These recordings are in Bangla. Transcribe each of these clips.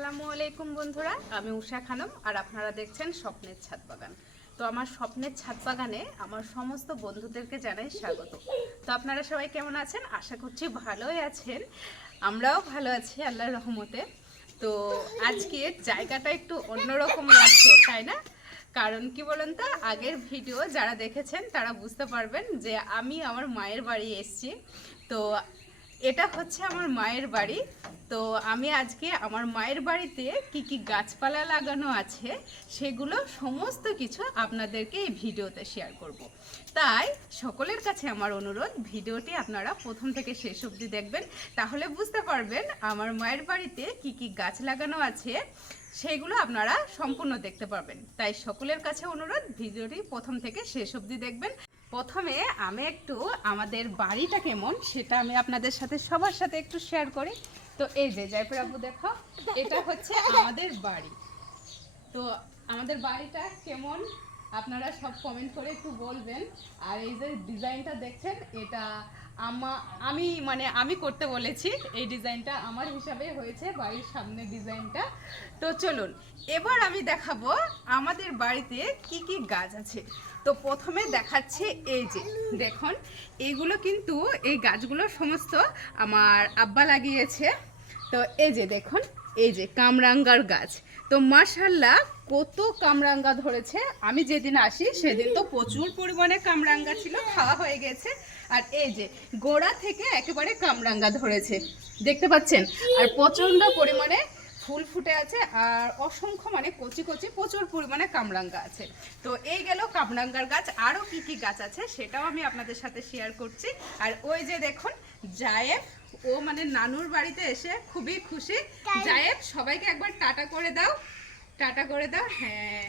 আসসালামু আলাইকুম বন্ধুরা, আমি উষা খানম আর আপনারা দেখছেন স্বপ্নের ছাদ বাগান। তো আমার স্বপ্নের ছাদ বাগানে আমার সমস্ত বন্ধুদেরকে জানাই স্বাগত। তো আপনারা সবাই কেমন আছেন? আশা করছি ভালোই আছেন। আমরাও ভালো আছি আল্লাহর রহমতে। তো আজকে জায়গাটা একটু অন্যরকম লাগছে, তাই না? কারণ কি বলেন তো, আগের ভিডিও যারা দেখেছেন তারা বুঝতে পারবেন যে আমি আমার মায়ের বাড়ি এসেছি। তো এটা হচ্ছে আমার মায়ের বাড়ি। তো আমি আজকে আমার মায়ের বাড়িতে কি কি গাছপালা লাগানো আছে সেগুলো সমস্ত কিছু আপনাদেরকে এই ভিডিওতে শেয়ার করব। তাই সকলের কাছে আমার অনুরোধ, ভিডিওটি আপনারা প্রথম থেকে শেষ অবধি দেখবেন, তাহলে বুঝতে পারবেন আমার মায়ের বাড়িতে কি কি গাছ লাগানো আছে সেইগুলো আপনারা সম্পূর্ণ দেখতে পারবেন। তাই সকলের কাছে অনুরোধ, ভিডিওটি প্রথম থেকে শেষ অবধি দেখবেন। প্রথমে আমি একটু আমাদের বাড়িটা কেমন সেটা আমি আপনাদের সাথে সবার সাথে একটু শেয়ার করি। তো এই যে জয়পুর আপু দেখো, এটা হচ্ছে আমাদের বাড়ি। তো আমাদের বাড়িটা কেমন আপনারা সব কমেন্ট করে একটু বলবেন। আর এই যে ডিজাইনটা দেখছেন, এটা আমি করতে বলেছি। এই ডিজাইনটা আমার হিসাবে হয়েছে, বাড়ির সামনে ডিজাইনটা। তো চলুন এবার আমি দেখাবো আমাদের বাড়িতে কি কি গাছ আছে। তো প্রথমে দেখাচ্ছি, এই যে দেখুন, এইগুলো কিন্তু এই গাছগুলো সমস্ত আমার আব্বা লাগিয়েছে। তো এই যে দেখুন, এই যে কামরাঙ্গার গাছ। তো মাশাআল্লাহ কত কামরাঙ্গা ধরেছে। আমি যেদিন আসি সেদিন তো প্রচুর পরিমাণে কামরাঙ্গা ছিল, খাওয়া হয়ে গেছে। আর এই যে গোড়া থেকে একেবারে কামরাঙ্গা ধরেছে, দেখতে পাচ্ছেন। আর প্রচণ্ড পরিমাণে ফুল ফুটে আছে, আর অসংখ্য মানে কচি কচি প্রচুর পরিমাণে কামরাঙ্গা আছে। তো এই গেল কামরাঙ্গার গাছ। আরও কি কি গাছ আছে সেটাও আমি আপনাদের সাথে শেয়ার করছি। আর ওই যে দেখুন জায়েব, ও মানে নানুর বাড়িতে এসে খুবই খুশি। জায়েব, সবাইকে একবার টাটা করে দাও, টাটা করে দাও। হ্যাঁ,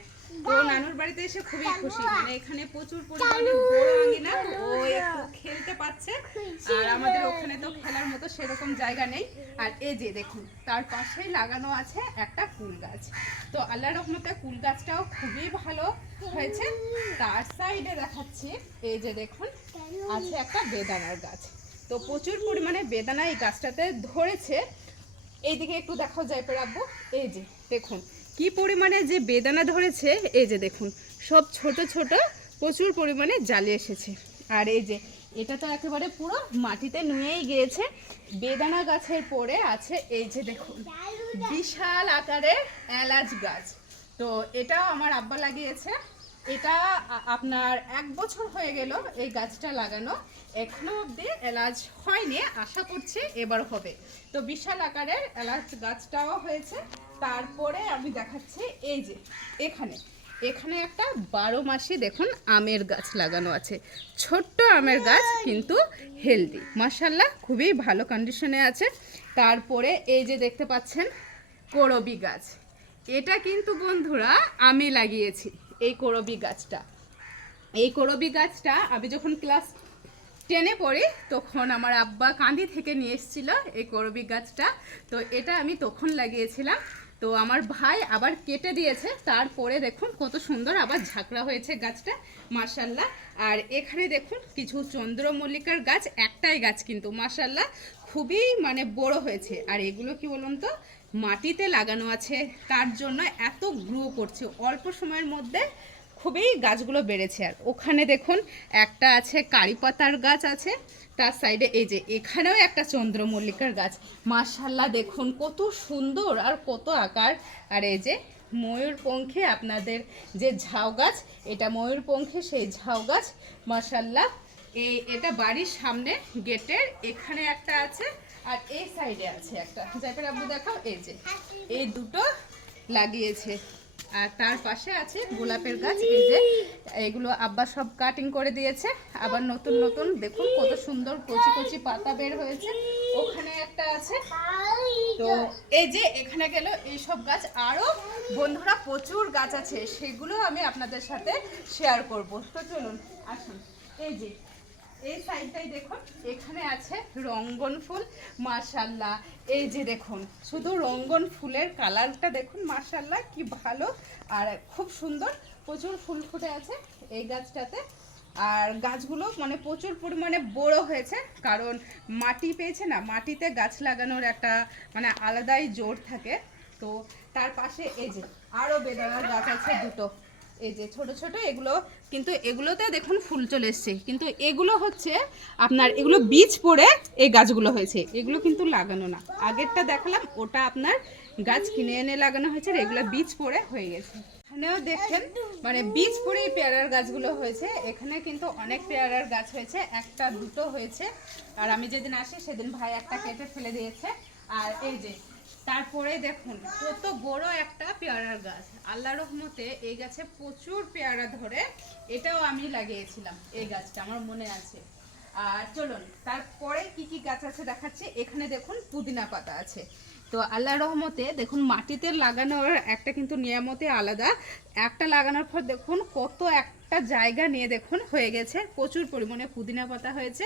ও নানুর বাড়িতে এসে খুবই খুশি। মানে এখানে প্রচুর পরিমাণে বড় আঙিনা, ও একটু খেলতে পাচ্ছে। আর আমাদের ওখানে তো খেলার মতো সেরকম জায়গা নেই। আর এই যে দেখুন, তার পাশেই লাগানো আছে একটা কুল গাছ। তো আল্লাহর রহমতে কুল গাছটাও খুবই ভালো হয়েছে। তার সাইডে দেখাচ্ছি, এই যে দেখুন আছে একটা বেদানার গাছ। তো প্রচুর পরিমাণে বেদানা এই গাছটাতে ধরেছে। এইদিকে একটু দেখাও যায় রাখবো। এই যে দেখুন কি পরিমাণে যে বেদানা ধরেছে। এই যে দেখুন সব ছোট ছোট প্রচুর পরিমাণে জালে এসেছে। আর এই যে এটা তো একেবারে পুরো মাটিতে নুয়েই গিয়েছে। বেদানা গাছের পরে আছে এই যে দেখুন বিশাল আকারের এলাচ গাছ। তো এটাও আমার আব্বা লাগিয়েছে। এটা আপনার 1 বছর হয়ে গেল এই গাছটা লাগানো, এখনো অবধি এলাচ হয়নি, আশা করছি এবার হবে। তো বিশাল আকারের এলাচ গাছটাও হয়েছে। তারপরে আমি দেখাচ্ছি, এই যে এখানে এখানে একটা 12 মাসি দেখুন আমের গাছ লাগানো আছে। ছোট্ট আমের গাছ, কিন্তু হেলদি, মাশাআল্লাহ খুবই ভালো কন্ডিশনে আছে। তারপরে এই যে দেখতে পাচ্ছেন করবি গাছ। এটা কিন্তু বন্ধুরা আমি লাগিয়েছি এই করবি গাছটা। এই করবি গাছটা আমি যখন ক্লাস 10-এ পড়ি তখন আমার আব্বা কান্দি থেকে নিয়ে এসেছিল এই করবি গাছটা। তো এটা আমি তখন লাগিয়েছিলাম। তো আমার ভাই আবার কেটে দিয়েছে, তারপরে দেখুন কত সুন্দর আবার ঝাঁকড়া হয়েছে গাছটা, মাশাআল্লাহ। আর এখানে দেখুন কিছু চন্দ্রমল্লিকার গাছ, একটাই গাছ কিন্তু মাশাআল্লাহ খুবই মানে বড় হয়েছে। আর এগুলো কি বলুন তো, মাটিতে লাগানো আছে, তার জন্য এত গ্রো করছে অল্প সময়ের মধ্যে, খুবই গাছগুলো বেড়েছে। আর ওখানে দেখুন একটা আছে কারি পাতার গাছ আছে, তার সাইডে এই যে এখানেও একটা চন্দ্রমল্লিকার গাছ। মাশাআল্লাহ দেখুন কত সুন্দর আর কত আকার। আর এই যে ময়ূরপঙ্খী আপনাদের যে ঝাউ গাছ, এটা ময়ূরপঙ্খী সেই ঝাউ গাছ, মাশাআল্লাহ। এটা বাড়ির সামনে গেটের এখানে একটা আছে, আর এই সাইডে আছে একটা। যাইবার আব্বু দেখাও, এই যে এই দুটো লাগিয়েছে। আর তার পাশে আছে গোলাপের গাছ। এই যে এগুলো আব্বা সব কাটিং করে দিয়েছে, আবার নতুন নতুন দেখুন কত সুন্দর কচি কচি পাতা বের হয়েছে। ওখানে একটা আছে। তো এই যে এখানে গেল এইসব গাছ। আরো বন্ধুরা প্রচুর গাছ আছে, সেগুলো আমি আপনাদের সাথে শেয়ার করব। তো চলুন আসুন। এই যে এই সাইডটাই দেখুন, এখানে আছে রঙ্গন ফুল, মাশাআল্লাহ। এই যে দেখুন শুধু রঙ্গন ফুলের কালারটা দেখুন, মাশাআল্লাহ কি ভালো। আর খুব সুন্দর প্রচুর ফুল ফুটে আছে এই গাছটাতে। আর গাছগুলো মানে প্রচুর পরিমাণে বড় হয়েছে, কারণ মাটি পেয়েছে না, মাটিতে গাছ লাগানোর একটা মানে আলাদাই জোর থাকে। তো তার পাশে এই যে আরও বেদানার গাছ আছে দুটো, এই যে ছোট ছোট এগুলো, কিন্তু এগুলোতে দেখুন ফুল চলে এসছে, কিন্তু এগুলো হচ্ছে আপনার এগুলো বীজ পড়ে এই গাছগুলো হয়েছে, এগুলো কিন্তু লাগানো না। আগেরটা দেখালাম ওটা আপনার গাছ কিনে এনে লাগানো হয়েছে, আর এগুলো বীজ পড়ে হয়ে গেছে। এখানেও দেখেন মানে বীজ পড়েই পেয়ারার গাছগুলো হয়েছে। এখানে কিন্তু অনেক পেয়ারার গাছ হয়েছে, একটা দুটো হয়েছে, আর আমি যেদিন আসি সেদিন ভাই একটা কেটে ফেলে দিয়েছে। আর এই যে তারপরে দেখুন কত বড় একটা পেয়ারার গাছ, আল্লাহর রহমতে এই গাছে প্রচুর পেয়ারা ধরে, এটাও আমি লাগিয়েছিলাম এই গাছটা, আমার মনে আছে। আর চলুন তারপরে কি কি গাছ আছে দেখাচ্ছি। এখানে দেখুন পুদিনা পাতা আছে। তো আল্লাহর রহমতে দেখুন মাটিতে লাগানোর একটা কিন্তু নিয়ামতে আলাদা, একটা লাগানোর পর দেখুন কত একটা জায়গা নিয়ে দেখুন হয়ে গেছে, প্রচুর পরিমাণে পুদিনা পাতা হয়েছে।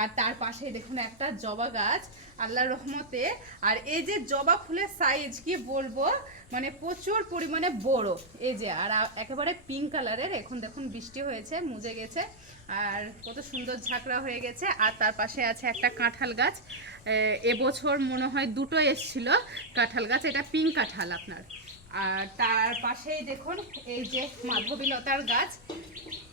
আর তার পাশে দেখুন একটা জবা গাছ আল্লাহর রহমতে, আর এই যে জবা ফুলের সাইজ কি বলবো, মানে প্রচুর পরিমাণে বড়, এই যে আর একেবারে পিঙ্ক কালারের। এখন দেখুন বৃষ্টি হয়েছে, মুজে গেছে, আর কত সুন্দর ঝাঁকড়া হয়ে গেছে। আর তার পাশে আছে একটা কাঁঠাল গাছ, এবছর মনে হয় দুটো এসছিল কাঁঠাল গাছ, এটা পিঙ্ক কাঁঠাল আপনার। আর তার পাশেই দেখুন এই যে মাধবীলতার গাছ,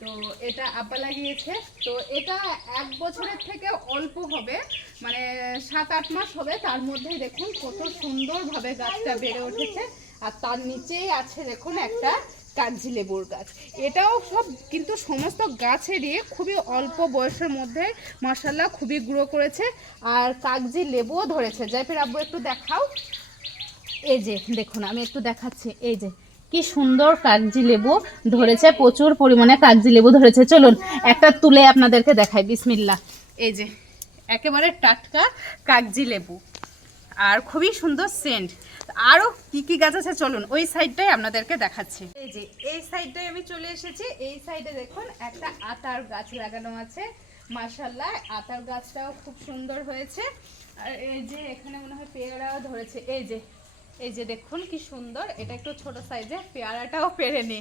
তো এটা আব্বা লাগিয়েছে। তো এটা 1 বছরের থেকে অল্প হবে, মানে 7-8 মাস হবে, তার মধ্যেই দেখুন কত সুন্দরভাবে গাছটা বেড়ে উঠেছে। আর তার নিচেই আছে দেখুন একটা কাগজি লেবুর গাছ। এটাও সব কিন্তু সমস্ত গাছেরই খুবই অল্প বয়সের মধ্যে মাশাআল্লাহ খুবই গ্রো করেছে, আর কাগজি লেবুও ধরেছে। জয়ফির আব্বু একটু দেখাও, এই যে দেখুন আমি একটু দেখাচ্ছি, এই যে কি সুন্দর কাগজি লেবু ধরেছে, প্রচুর পরিমাণে কাগজি লেবু ধরেছে। চলুন একটা তুলে আপনাদেরকে দেখাই, বিসমিল্লাহ। এই যে একেবারে টাটকা কাগজি লেবু, আর খুবই সুন্দর সেন্ট। আরও কি কি গাছ আছে চলুন ওই সাইডটাই আপনাদেরকে দেখাচ্ছি। এই যে এই সাইডটায় আমি চলে এসেছি, এই সাইডে দেখুন একটা আতার গাছ লাগানো আছে, মাশাআল্লাহ আতার গাছটাও খুব সুন্দর হয়েছে। আর এই যে এখানে মনে হয় পেয়ারাও ধরেছে, এই যে দেখুন কি সুন্দর, এটা একটু ছোট সাইজে, পেয়ারাটাও পেরে নি,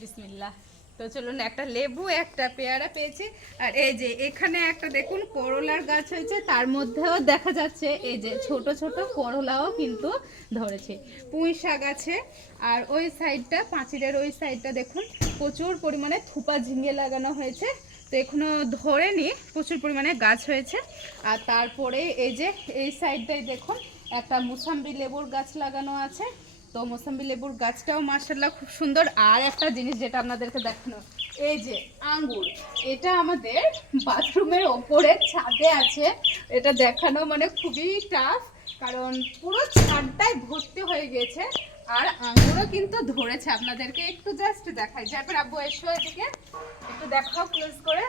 বিসমিল্লাহ। তো চলুন একটা লেবু একটা পেয়ারা পেয়েছি। আর এই যে এখানে একটা দেখুন করলার গাছ হয়েছে, তার মধ্যেও দেখা যাচ্ছে এই যে ছোট ছোট করলাও কিন্তু ধরেছে। পুঁই শাক আছে, আর ওই সাইডটা পাঁচিলের ওই সাইডটা দেখুন প্রচুর পরিমাণে থুপা ঝিঙে লাগানো হয়েছে, তো এখনো ধরেনি, প্রচুর পরিমাণে গাছ হয়েছে। আর তারপরে এই যে এই সাইডটাই দেখুন একটা মুসাম্বি লেবুর গাছ লাগানো আছে, তো মোসাম্বি লেবুর গাছটাও মাশাআল্লাহ খুব সুন্দর। আর একটা জিনিস যেটা আপনাদেরকে দেখানো, এই যে আঙ্গুর, এটা আমাদের বাথরুমের ওপরে ছাদে আছে, এটা দেখানো মানে খুবই টাফ, কারণ পুরো ছাদটাই ভর্তি হয়ে গেছে, আর আঙ্গুরও কিন্তু ধরেছে। আপনাদেরকে একটু জাস্ট দেখাই, তারপর আব্বু এসো এদিকে একটু দেখাও ক্লোজ করে।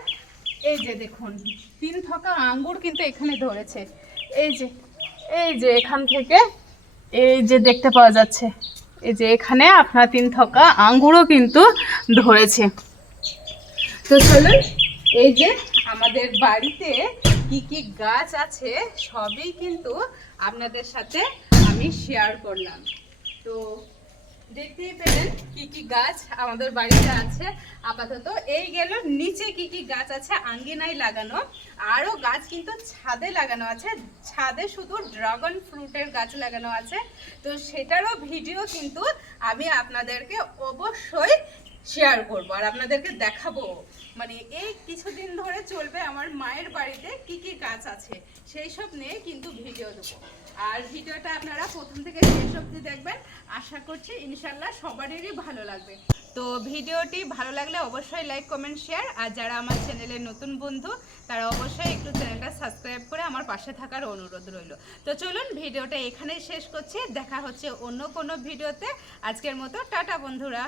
এই যে দেখুন 3 থোকা আঙ্গুর কিন্তু এখানে ধরেছে, এই যে এখান থেকে এই যে দেখতে পাওয়া যাচ্ছে, এই যে এখানে আপনার 3 থোকা আঙ্গুরও কিন্তু ধরেছে। তো চলুন এই যে আমাদের বাড়িতে কি কি গাছ আছে সবই কিন্তু আপনাদের সাথে আমি শেয়ার করলাম। তো দেখতেই পেলেন কি কি গাছ আমাদের বাড়িতে আছে। আপাতত এই গেল নিচে কি কি গাছ আছে আঙ্গিনায় লাগানো, আরও গাছ কিন্তু ছাদে লাগানো আছে, ছাদে শুধু ড্রাগন ফ্রুটের গাছ লাগানো আছে। তো সেটারও ভিডিও কিন্তু আমি আপনাদেরকে অবশ্যই শেয়ার করব, আর আপনাদেরকে দেখাবো, মানে এই কিছুদিন ধরে চলবে আমার মায়ের বাড়িতে কি কি গাছ আছে সেই সব নিয়ে কিন্তু ভিডিও দেবো। আর ভিডিওটা আপনারা প্রথম থেকে শেষ অবধি দেখবেন, আশা করছি ইনশাল্লাহ সবারই ভালো লাগবে। তো ভিডিওটি ভালো লাগলে অবশ্যই লাইক কমেন্ট শেয়ার, আর যারা আমার চ্যানেলের নতুন বন্ধু তারা অবশ্যই একটু চ্যানেলটা সাবস্ক্রাইব করে আমার পাশে থাকার অনুরোধ রইল। তো চলুন ভিডিওটা এখানেই শেষ করছি, দেখা হচ্ছে অন্য কোনো ভিডিওতে। আজকের মতো টাটা বন্ধুরা।